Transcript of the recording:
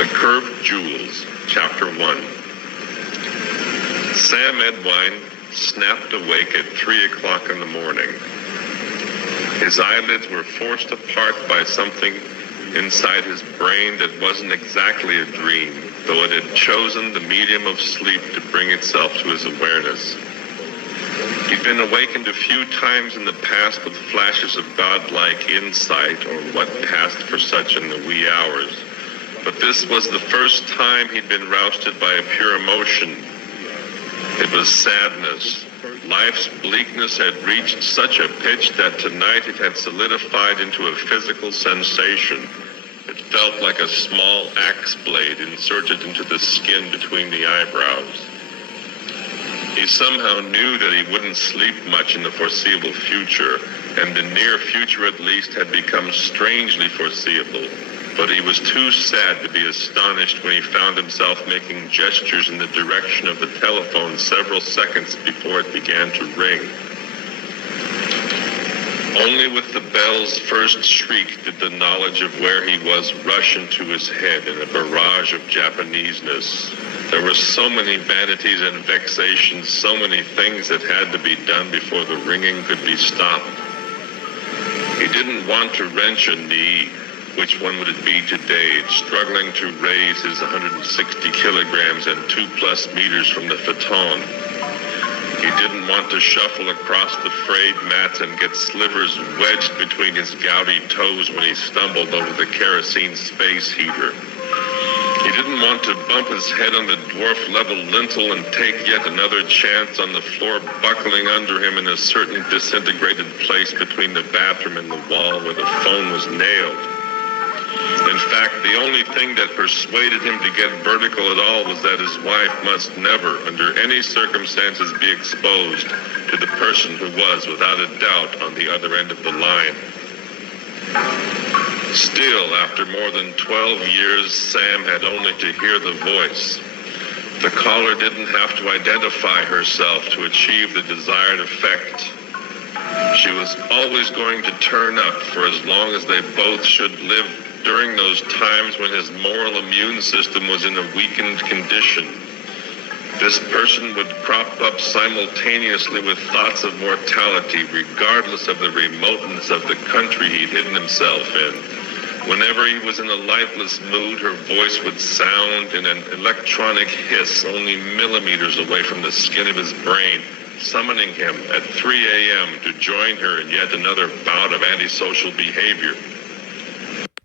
The Curved Jewels, Chapter 1. Sam Edwine snapped awake at 3 o'clock in the morning. His eyelids were forced apart by something inside his brain that wasn't exactly a dream, though it had chosen the medium of sleep to bring itself to his awareness. He'd been awakened a few times in the past with flashes of godlike insight, or what passed for such in the wee hours. But this was the first time he'd been roused by a pure emotion. It was sadness. Life's bleakness had reached such a pitch that tonight it had solidified into a physical sensation. It felt like a small axe blade inserted into the skin between the eyebrows. He somehow knew that he wouldn't sleep much in the foreseeable future, and the near future at least had become strangely foreseeable. But he was too sad to be astonished when he found himself making gestures in the direction of the telephone several seconds before it began to ring. Only with the bell's first shriek did the knowledge of where he was rush into his head in a barrage of Japaneseness. There were so many vanities and vexations, so many things that had to be done before the ringing could be stopped. He didn't want to wrench a knee. Which one would it be today, struggling to raise his 160 kilograms and 2+ meters from the futon? He didn't want to shuffle across the frayed mats and get slivers wedged between his gouty toes when he stumbled over the kerosene space heater. He didn't want to bump his head on the dwarf-level lintel and take yet another chance on the floor buckling under him in a certain disintegrated place between the bathroom and the wall where the phone was nailed. In fact, the only thing that persuaded him to get vertical at all was that his wife must never, under any circumstances, be exposed to the person who was, without a doubt, on the other end of the line. Still, after more than 12 years, Sam had only to hear the voice. The caller didn't have to identify herself to achieve the desired effect. She was always going to turn up for as long as they both should live during those times when his moral immune system was in a weakened condition. This person would crop up simultaneously with thoughts of mortality, regardless of the remoteness of the country he'd hidden himself in. Whenever he was in a lifeless mood, her voice would sound in an electronic hiss only millimeters away from the skin of his brain, summoning him at 3 a.m. to join her in yet another bout of antisocial behavior.